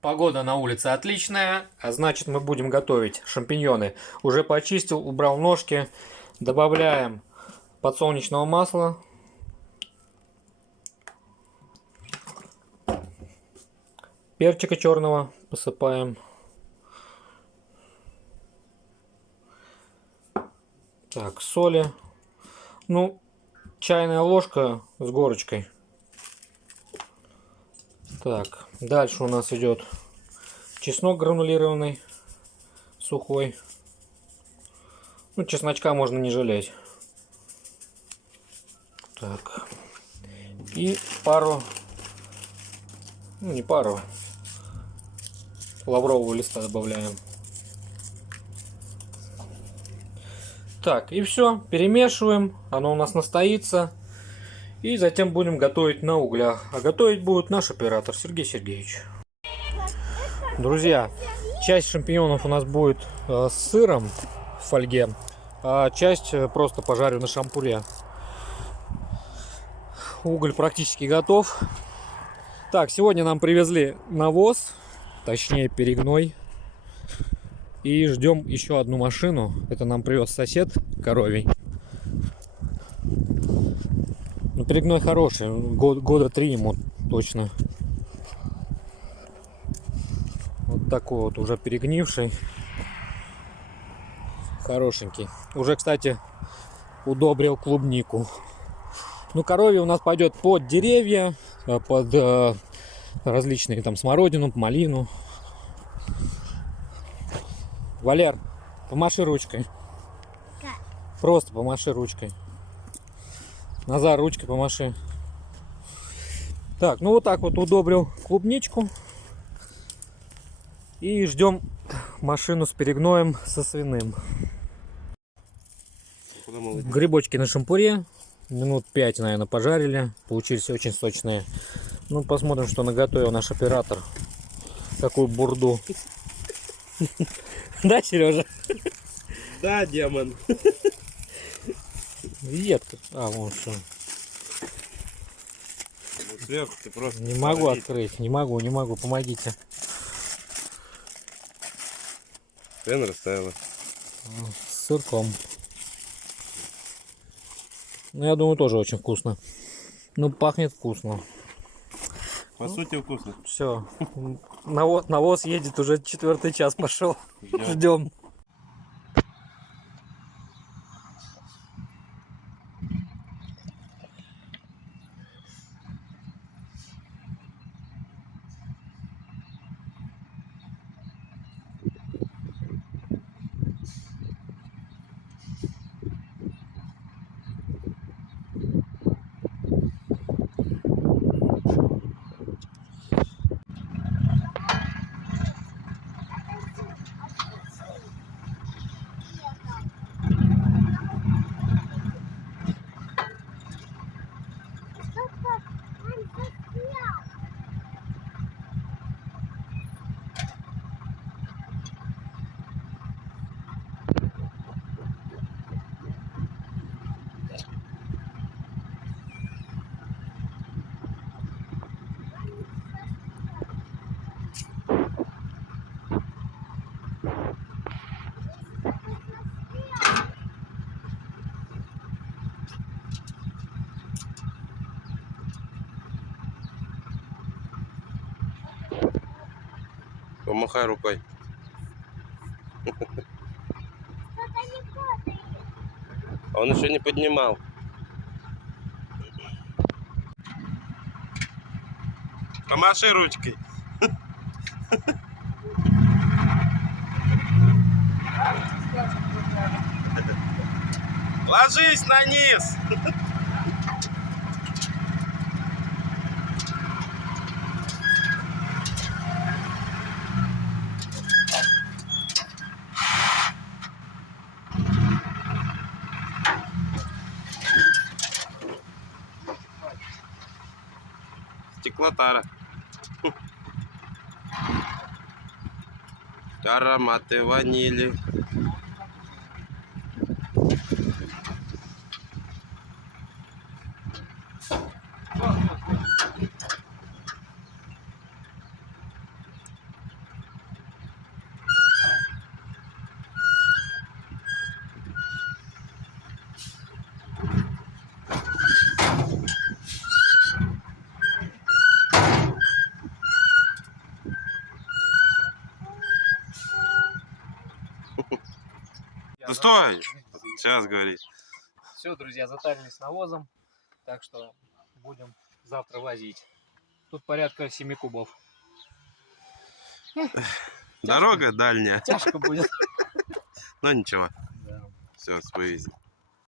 Погода на улице отличная, а значит мы будем готовить шампиньоны. Уже почистил, убрал ножки. Добавляем подсолнечного масла. Перчика черного посыпаем. Так, соли. Ну, чайная ложка с горочкой. Так, дальше у нас идет чеснок гранулированный, сухой. Ну, чесночка можно не жалеть. Так. И пару, ну не пару, лаврового листа добавляем. Так, и все, перемешиваем, оно у нас настоится. И затем будем готовить на углях. А готовить будет наш оператор Сергей Сергеевич. Друзья, часть шампиньонов у нас будет с сыром в фольге, а часть просто пожарю на шампуре. Уголь практически готов. Так, сегодня нам привезли навоз, точнее перегной. И ждем еще одну машину. Это нам привез сосед коровий. Ну, перегной хороший, года 3 ему точно. Вот такой вот уже перегнивший. Хорошенький. Уже, кстати, удобрил клубнику. Ну, коровье у нас пойдет под деревья, под различные там смородину, малину. Валер, помаши ручкой. Просто помаши ручкой. Назар, ручкой помаши. Так, ну вот так вот удобрил клубничку. И ждем машину с перегноем со свиным. Грибочки на шампуре. Минут 5, наверное, пожарили. Получились очень сочные. Ну, посмотрим, что наготовил наш оператор. Какую бурду. Да, Сережа? Да, демон. Едко. А, вон что. Сверху ты просто... Не могу открыть. Не могу. Помогите. Хрен растаяла. С сырком. Ну, я думаю, тоже очень вкусно. Ну, пахнет вкусно. По сути, вкусно. Все. Навоз едет, уже 4-й час пошел. Ждем. Помахай рукой. Он еще не поднимал. Помаши ручкой. Ложись на низ. Стеклотара. Ароматы ванили. Да стой! Сейчас говорить. Все, друзья, затарились навозом, так что будем завтра возить. Тут порядка 7 кубов. Дорога дальняя. Тяжко будет. Но ничего. Да. Все, споездим.